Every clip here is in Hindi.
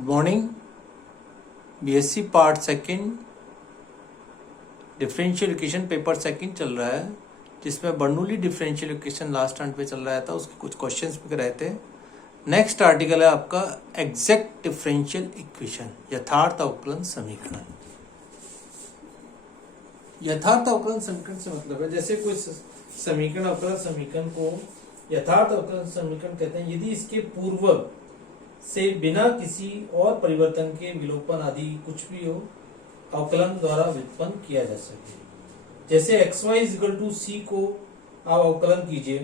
Good morning. BSc part second differential equation paper second चल रहा है, जिसमें Bernoulli differential equation last turn पे चल रहा था। उसके कुछ क्वेश्चंस भी रहे थे। नेक्स्ट आर्टिकल है आपका एग्जैक्ट डिफरेंशियल इक्वेशन, यथार्थ अवकलन समीकरण। यथार्थ अवकलन समीकरण से मतलब है जैसे कोई समीकरण अवकलन समीकरण को यथार्थ अवकलन समीकरण कहते हैं यदि इसके पूर्व से बिना किसी और परिवर्तन के विलोपन आदि कुछ भी हो अवकलन द्वारा व्युत्पन्न किया जा सके। जैसे xy इक्वल टू सी को आप अवकलन कीजिए,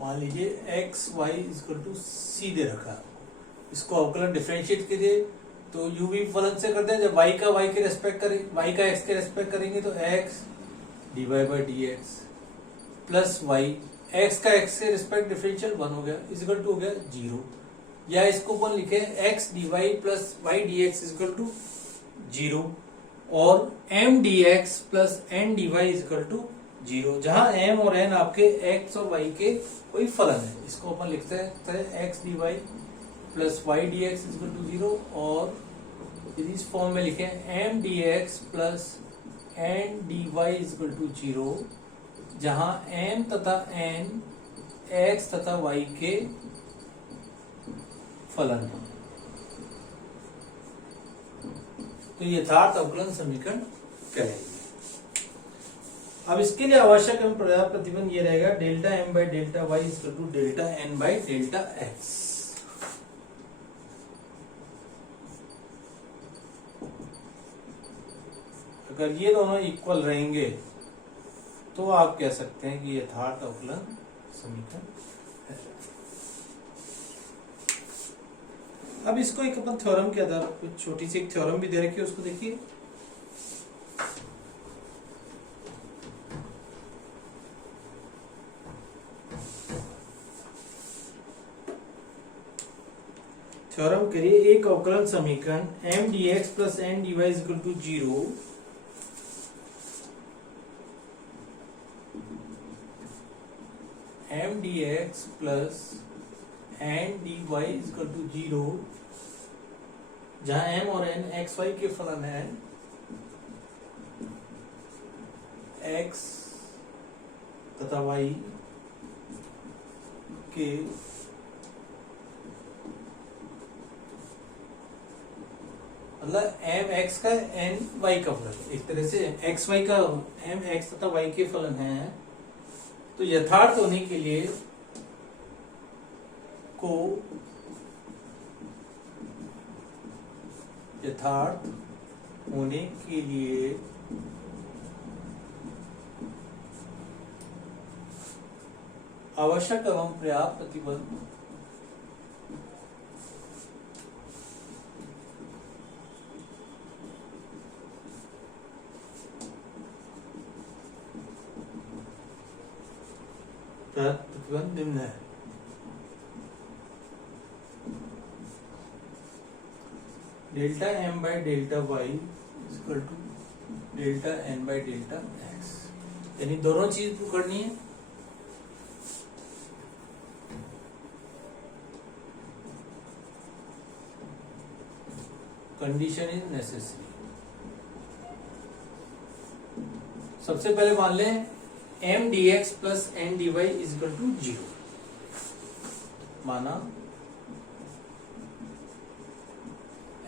मान लीजिए xy इक्वल टू सी दे रखा, इसको अवकलन डिफरेंशिएट कीजिए तो u भी फलन से करते हैं। जब y का y के रेस्पेक्ट करेंगे, y का x के रेस्पेक्ट करेंगे तो x dy by d x plus y, x का x के रिस्पेक्ट डिफरेंशियल 1 हो गया, इक्वल टू हो गया 0। या इसको अपन लिखे x dy plus y d x equal to 0 और m dx plus n dy equal to 0, जहां m और n आपके x और y के कोई फलन है। इसको अपन लिखते हैं x dy plus y d x equal to 0 और इस फॉर्म में लिखे m dx plus n dy equal to 0, जहां m तथा n x तथा y के फलन है। तो यथार्थ अवकलन समीकरण कहेंगे। अब इसके लिए आवश्यक एवं पर्याप्त प्रतिबंध ये रहेगा delta m by delta y equal to delta n by delta x। अगर ये दोनों इक्वल रहेंगे तो आप कह सकते हैं कि यथार्थ अवकलन समीकरण है। अब इसको एक अपन थ्योरम के आधार पर छोटी सी एक थ्योरम भी दे रखी है, उसको देखिए। थ्योरम करिए एक अवकलन समीकरण m dx plus n dy equal to 0 m dx plus n dy equal to 0, जहां m और n x y के फलन है, x तथा y के मतलब m x का n y का फलन, एक तरह से x y का m x तथा y के फलन है। तो यथार्थ होने के लिए आवश्यक एवं पर्याप्त प्रतिबंध निम्न है। Delta m by delta y equal to delta n by delta x, यानी दोनों चीज पकड़नी है। Condition is necessary. सबसे पहले मान लें m dx plus n dy equal to 0, माना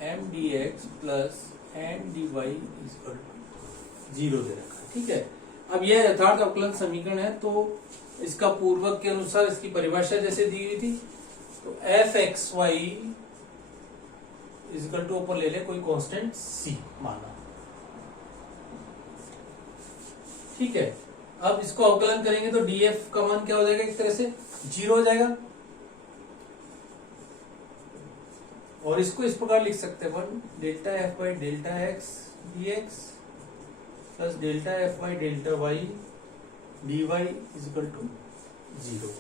m dx plus n dy equal to 0 दे रखा, ठीक है। अब यह यथार्थ अवकलन समीकरण है, तो इसका पूर्वक के अनुसार इसकी परिभाषा जैसे दी हुई थी, तो f x y equal to ऊपर ले ले कोई कांस्टेंट c माना, ठीक है। अब इसको अवकलन करेंगे तो df का मान क्या हो जाएगा, एक तरह से 0 हो जाएगा। और इसको इस प्रकार लिख सकते हैं delta f by delta x d x plus delta f by delta y d Y equal to 0।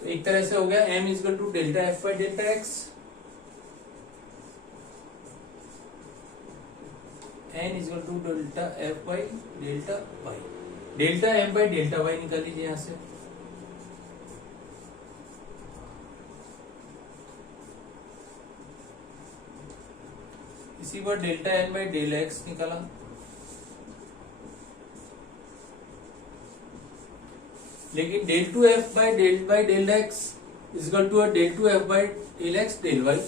तो एक तरह से हो गया m equal to delta f by delta x, n equal to delta f by delta y. Delta m by delta y निकाल लीजिए यहां से, इसी पर delta N by del x निकाला, लेकिन del two f by del x equal to del two f by del x del y.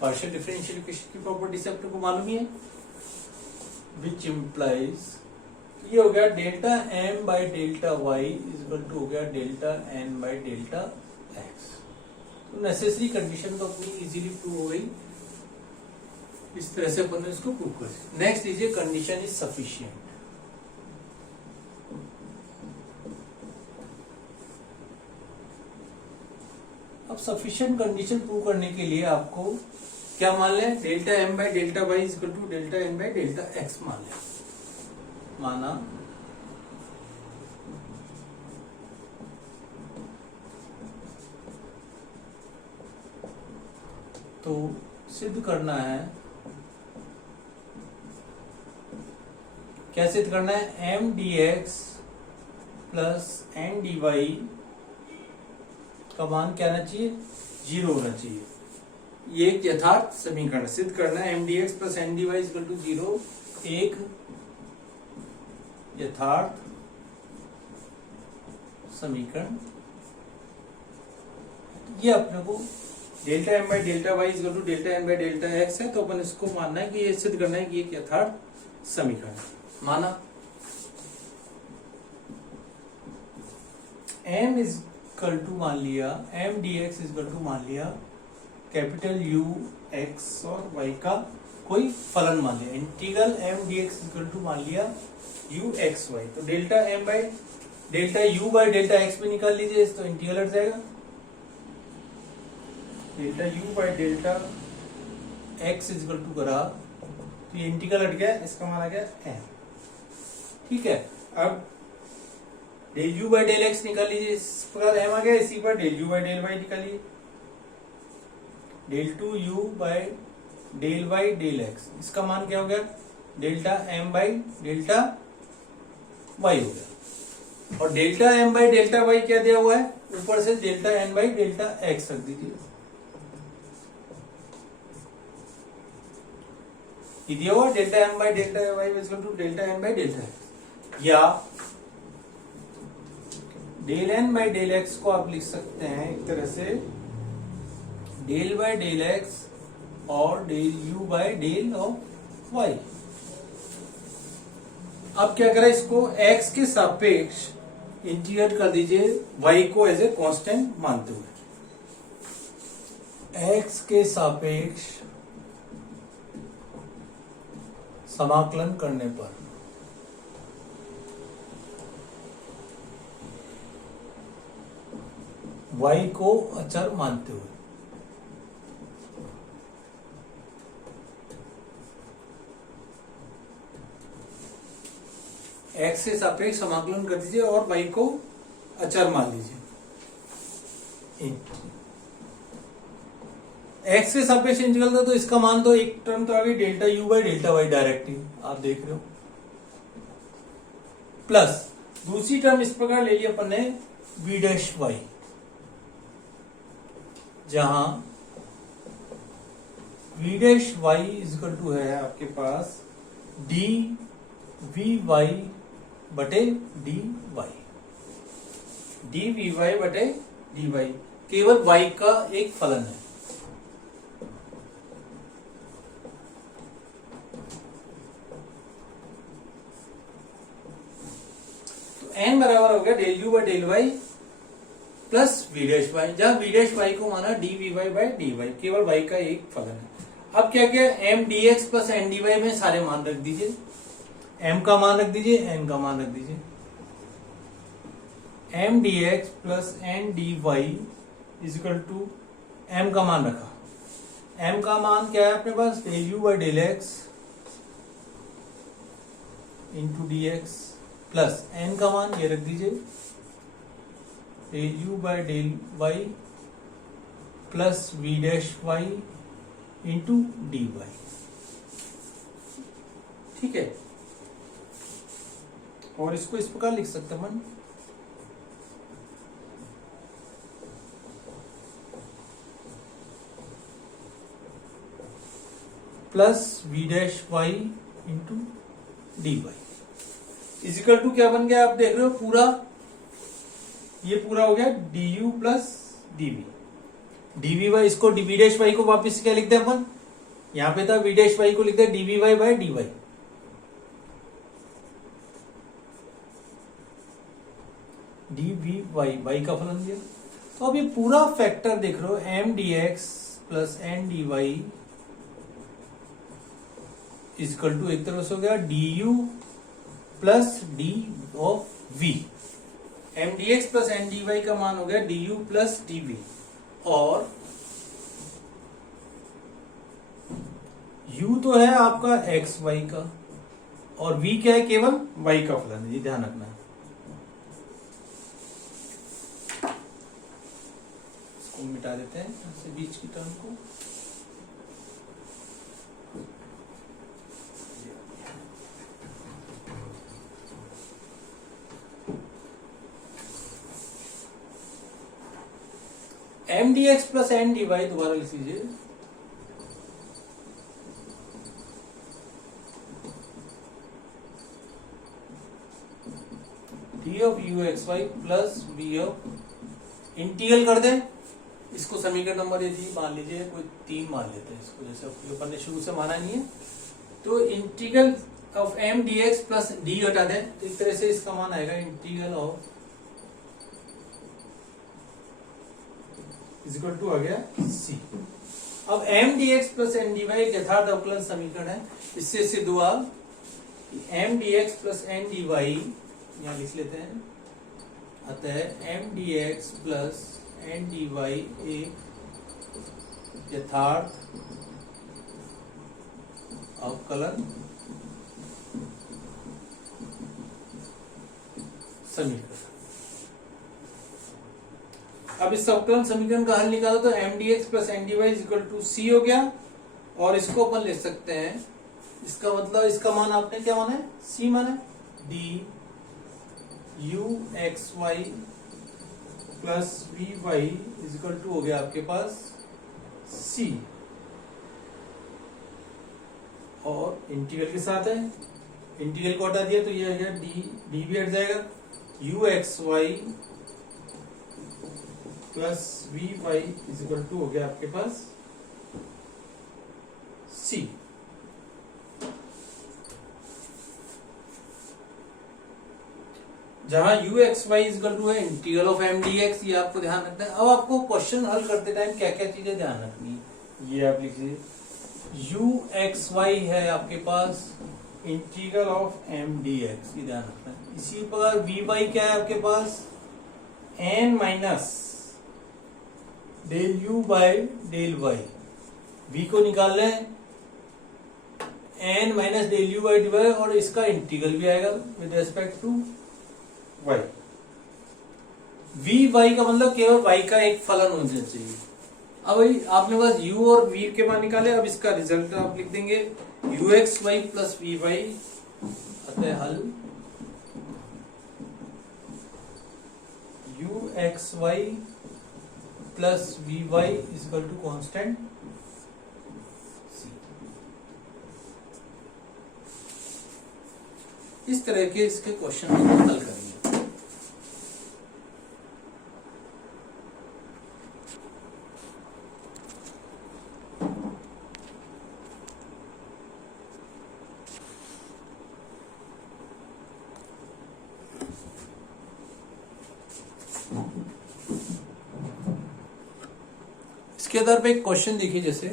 Partial differential equation की प्रॉपर्टी से अपने को मालूम ही है, विच इम्प्लाइज ये हो गया delta M by delta y equal to हो गया delta N by delta x. तो नेसेसरी कंडीशन तो अपनी इजीली प्रूव हो गई, इस तरह से अपन ने इसको प्रूव कर दिया। नेक्स्ट लीजिए कंडीशन इज सफिशिएंट। अब सफिशिएंट कंडीशन प्रूव करने के लिए आपको क्या मान लें, delta M by delta y equal to delta N by delta x मान लें। माना तो सिद्ध करना है, क्या सिद्ध करना है, m D x plus N D y का मान क्या आना चाहिए, 0 होना चाहिए। ये एक यथार्थ समीकरण सिद्ध करना है, m D x plus N D Y equal to 0 एक यथार्थ समीकरण। ये अपने को delta M by delta y equal to delta N by delta x है, तो अपन इसको मानना है कि ये सिद्ध करना है कि एक यथार्थ समीकरण माना। एम इज इक्वल टू मान लिया, m D x is equal to मान लिया कैपिटल यू एक्स और वाई का कोई फलन मान लिया, integral m D x equal to मान लिया यू एक्स वाई। तो delta M by delta u by delta x भी निकाल लीजिए, तो इंटीग्रल हट जाएगा, delta u by delta x equal to करा तो ये इंटीग्रल हट गया, इसका मान आ गया एम। ठीक है, अब del you by del X निकाल लीजिए, इस प्रकार एम आ गया, इसी पर del you by del Y निकालिए, del two U by del Y del X, इसका मान क्या हो गया, delta M by delta Y हो गया। और delta M by delta Y क्या दिया हुआ है, ऊपर से delta N by delta X रख दीजिए, ये दिया हुआ delta M by delta y equal to delta N by delta X. या del N by del X को आप लिख सकते हैं एक तरह से डेल बाई डेल एक्स और del you by del of Y. अब क्या करें, इसको x के सापेक्ष इंटीग्रेट कर दीजिए y को एज ए कांस्टेंट मानते हुए, x के सापेक्ष समाकलन करने पर y को अचर मानते हुए x से सापेक्ष समाकलन कर दीजिए और y को अचर मान लीजिए। x के सापेक्ष इंटीग्रल था तो इसका मान तो एक टर्म तो आ गई delta u by delta y directly आप देख रहे हो, प्लस दूसरी टर्म इस प्रकार ले लिया अपन ने v डैश वाई, जहां v dash y equal to है आपके पास डी वी वाई बटे d y, d v y बटे डी वाई केवल y का एक फलन है। तो n बराबर हो गया del you by del Y plus we dash y, जहां वी डैश वाई को माना d v y by d y, केवल y का एक फलन है। अब क्या क्या m D x plus N D y में सारे मान रख दीजिए, m का मान रख दीजिए, n का मान रख दीजिए, m D x plus N D Y is equal to m का मान रखा, m का मान क्या है अपने पास del you by del X into D x plus n का मान ये रख दीजिए del you by del Y plus we dash Y into D Y. ठीक है। और इसको इस प्रकार लिख सकते हैं अपन, plus we dash Y into D Y is equal to क्या बन गया, आप देख रहे हो पूरा, ये पूरा हो गया d u plus d v d v y. इसको वी डैश वाई को वापिस क्या लिखते हैं अपन, यहां पे था वी डैश वाई को लिखते हैं d v y by d y. D v y, y का फलन दिया। तो अब ये पूरा फैक्टर देख रहे हो, m D x plus N D y equal to एक तरह से हो गया d u plus d of v. M D x plus N D y का मान हो गया d u plus d v, और u तो है आपका एक्स वाई का, और v क्या है, केवल y का फलन है, ये ध्यान रखना है। इसको मिटा देते हैं ऐसे बीच की टर्म को। M D x plus N D y दोबारा लिख लीजिए, d of u x Y plus b of, integral कर दें इसको, समीकरण नंबर यदि मान लीजिए कोई 3 मान लेते हैं इसको, जैसे अपन ने शुरू से माना नहीं है, तो integral of M D x plus D हटा दें, तो इस तरह से इसका मान आएगा integral of is equal to आ गया सी। अब M D x plus N D Y एक यथार्थ अवकलन समीकरण है, इससे सिद्ध हुआ M D x plus N D Y, यहां लिख लेते हैं, अतः M D x plus N D Y एक यथार्थ अवकलन समीकरण। अब इस अवकलन समीकरण का हल निकालो तो M D x plus N D Y equal to C हो गया, और इसको अपन लिख सकते हैं, इसका मतलब इसका मान आपने क्या माना है, सी माना है, d u x Y plus we Y equal to हो गया आपके पास सी, और इंटीग्रल के साथ है, इंटीग्रल को हटा दिया तो ये आ गया डी भी हट जाएगा, U x Y plus we Y equal to हो गया आपके पास सी। जहां U x Y equal to है integral of M D X, ये आपको ध्यान रखना है। अब आपको क्वेश्चन हल करते टाइम क्या क्या चीजें ध्यान रखनी है, ये आप लिखिए, यू एक्स वाई है आपके पास integral of M D X, ये ध्यान रखना है। इसी प्रकार वी वाई क्या है आपके पास, n minus del u by del y, v को निकाल रहे हैं n minus del u by d y, और इसका इंटीग्रल भी आएगा with respect to y. V y का मतलब केवल वाई का एक फलन होना चाहिए। अब भाई आपने बस u और v के मान निकाले, अब इसका रिजल्ट आप लिख देंगे u x Y plus we y, अतः हल u x Y plus we Y equal to constant c. इस तरह के इसके क्वेश्चन हल करेंगे। इसके आधार पे एक क्वेश्चन देखिए, जैसे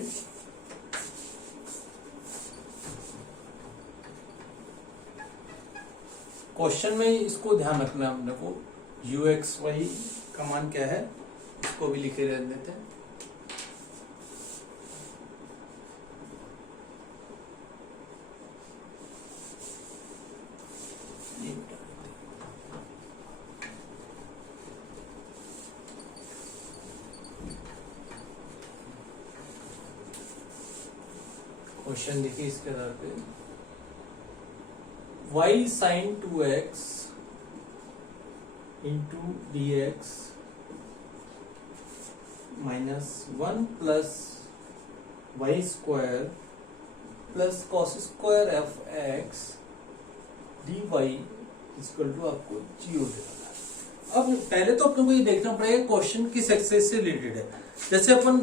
क्वेश्चन में इसको ध्यान रखना है अपने को, यू एक्स वाई का मान क्या है, इसको भी लिखे रहने देते हैं। क्वेश्चन देखिए इसके आधार पे, y sin 2x into dx minus 1 plus y square plus cos square f x dy equal to आपको 0 देगा। अब पहले तो अपने को ये देखना पड़ेगा क्वेश्चन किस एक्सरसाइज से रिलेटेड है। जैसे अपन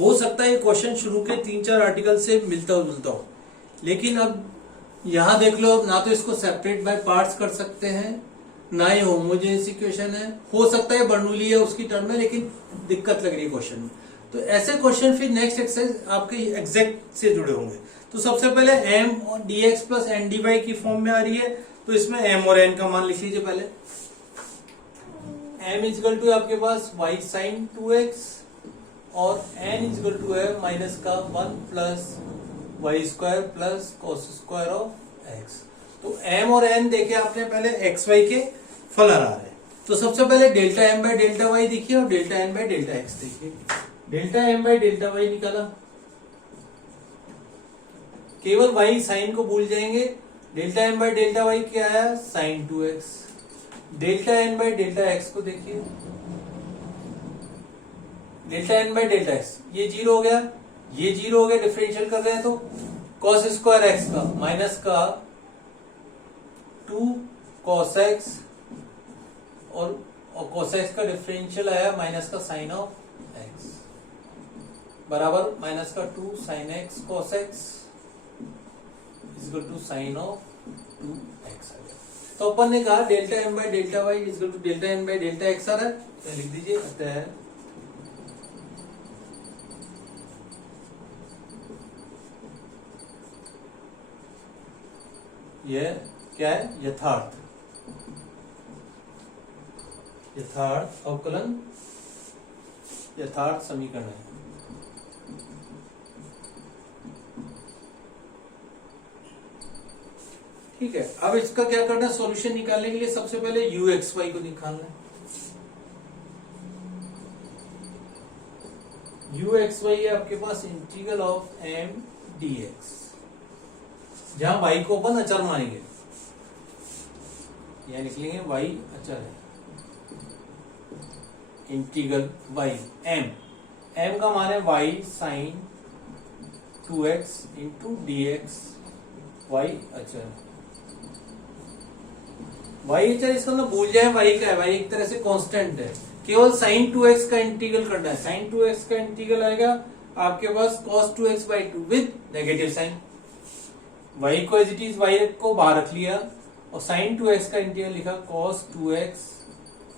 हो सकता है ये क्वेश्चन शुरू के 3-4 आर्टिकल से मिलता हो, लेकिन अब यहां देख लो, ना तो इसको सेपरेट बाय पार्ट्स कर सकते हैं, ना ही होमोजेनियस इक्वेशन है। हो सकता है बर्नौली है उसकी टर्म में, लेकिन दिक्कत लग रही है क्वेश्चन में। तो ऐसे क्वेश्चन फिर नेक्स्ट एक्सरसाइज आपके एग्जैक्ट से जुड़े होंगे। तो सबसे पहले m और dx प्लस n dy की फॉर्म में आ रही है, तो इसमें m और n का मान लिख लीजिए पहले। m इजकल टू आपके पास y sin 2x और n इजकल टू है माइनस का 1 plus y square plus cos square of x। तो m और n देखे आपने पहले x y के फलन आ रहे हैं। तो सबसे पहले delta m by delta y देखिए और delta n by delta x देखिए। Delta m by delta y निकाला, केवल y साइन को भूल जाएंगे। Delta m by delta y क्या आया, sine 2x। Delta n by delta x को देखिए, delta n by delta x ये 0 हो गया, ये 0 हो गया, डिफरेंशियल कर रहे हैं तो cos स्क्वायर x का माइनस का 2 cos x और cos x का डिफरेंशियल आया माइनस का साइन ऑफ x बराबर माइनस का 2 sine x cos x equal to sine of 2x आ गया। तो अपन ने कहा delta m by delta y equal to delta n by delta x आ रहा है, तो लिख दीजिए अतः यह क्या है, यथार्थ अवकलन यथार्थ समीकरण है। ठीक है, अब इसका क्या करना है, सॉल्यूशन निकालने के लिए सबसे पहले u x y को निकालना है। u x y है आपके पास इंटीग्रल ऑफ m dx, जहां y को अपन अचर मानेंगे, यहां लिखेंगे y अचर है। इंटीग्रल y m का मान है y sine 2x into dx, y अचर। y अचर इसका मतलब भूल जाए y का है, y एक तरह से कांस्टेंट है, केवल साइन 2x का इंटीग्रल करना है। साइन 2x का इंटीग्रल आएगा आपके पास cos 2x by 2 with negative sine. y को एज इट इज y को बाहर रख लिया और साइन 2x का इंटीग्रल लिखा cos 2x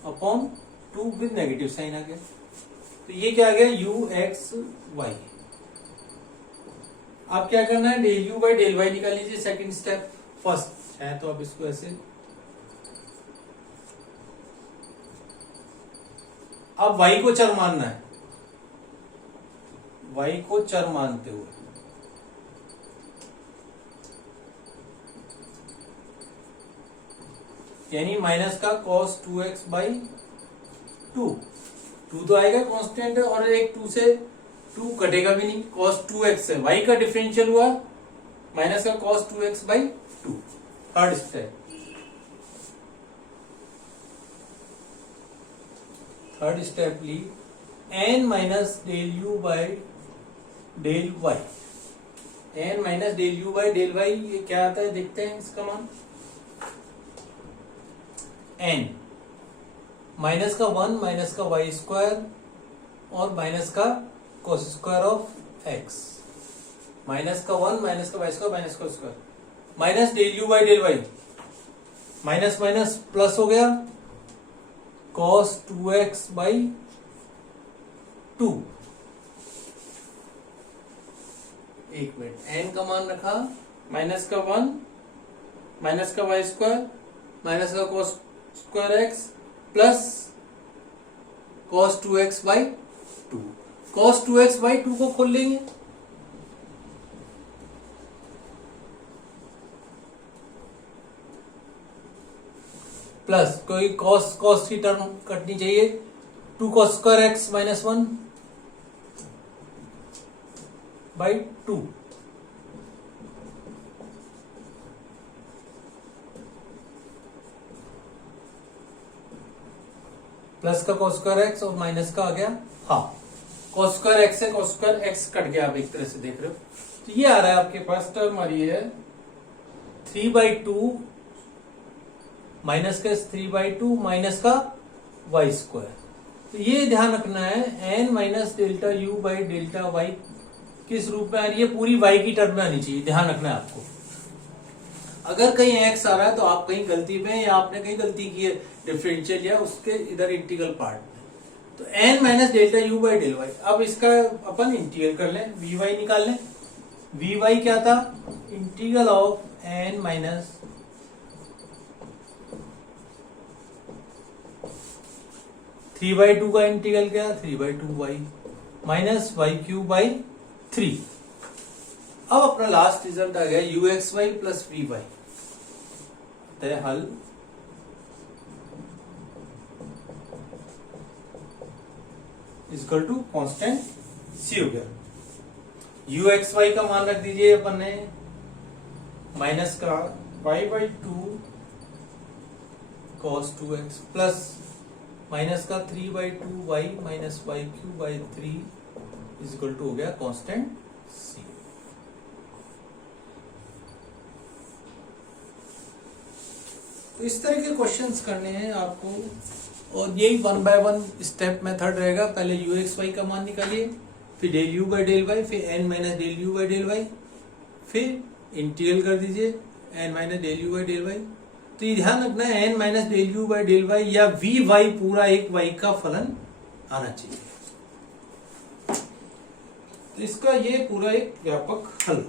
upon 2 with negative sine आ गया। तो ये क्या आ गया, u x y। आप क्या करना है, del u by del y निकाल लीजिए। सेकंड स्टेप फर्स्ट है तो आप इसको ऐसे, अब y को चर मानना है, y को चर मानते हुए यानी माइनस का cos 2x बाई 2 तो आएगा कांस्टेंट है, और एक 2 से 2 कटेगा भी नहीं, cos 2x है, y का डिफरेंशियल हुआ माइनस का cos 2x by 2। Third step ली n minus del u by del y। n minus del u by del y ये क्या आता है, देखते हैं इसका मान। n माइनस का 1 माइनस का y स्क्वायर और माइनस का cos square of x, minus का 1 माइनस का y स्क्वायर माइनस का square, minus del u by del y, minus minus plus हो गया cos 2x बाई 2। एक मिनट, n का मान रखा माइनस का 1 माइनस का y स्क्वायर माइनस का cos square x plus cos 2x by 2। cos 2x by 2 को खोल लेंगे, प्लस कोई cos की टर्म कटनी चाहिए, 2 cos square x minus 1 by 2 plus का cos स्क्वायर एक्स और माइनस का आ गया हाफ। cos स्क्वायर एक्स है, cos स्क्वायर एक्स कट गया, आप एक तरह से देख रहे हो। तो ये आ रहा है आपके पास, टर्म आ रही है 3/2 माइनस का 3/2 माइनस का वाई स्क्वायर। तो ये ध्यान रखना है n minus delta u by delta y किस रूप में आ रही है, पूरी y की टर्म में आनी चाहिए, ध्यान रखना है आपको। अगर कहीं x आ रहा है तो आप कहीं गलती में, या आपने कहीं गलती की है डिफरेंशियल या उसके इधर इंटीग्रल पार्ट में। तो n minus delta u by del y, अब इसका अपन इंटीग्रल कर लें, वी वाई निकाल लें। वी वाई क्या था, इंटीग्रल ऑफ n माइनस 3/2 का इंटीग्रल क्या, 3/2y minus y cube by 3। अब अपना लास्ट रिजल्ट आ गया u x Y plus we y, हल इक्वल टू कांस्टेंट सी हो गया। यू एक्स वाई का मान रख दीजिए अपन ने माइनस का y/2 cos 2x plus minus का 3/2y minus y cube by 3 equal to हो गया कांस्टेंट सी। तो इस तरह के क्वेश्चंस करने हैं आपको, और यही 1 बाय 1 स्टेप मेथड रहेगा। पहले यू एक्स वाई का मान निकालिए, फिर del you by del y, फिर n minus del you by del y, फिर इंटीग्रल कर दीजिए n minus del you by del y. तो ये ध्यान रखना है n minus del you by del y या वी वाई पूरा एक वाई का फलन आना चाहिए। तो इसका ये पूरा एक व्यापक हल।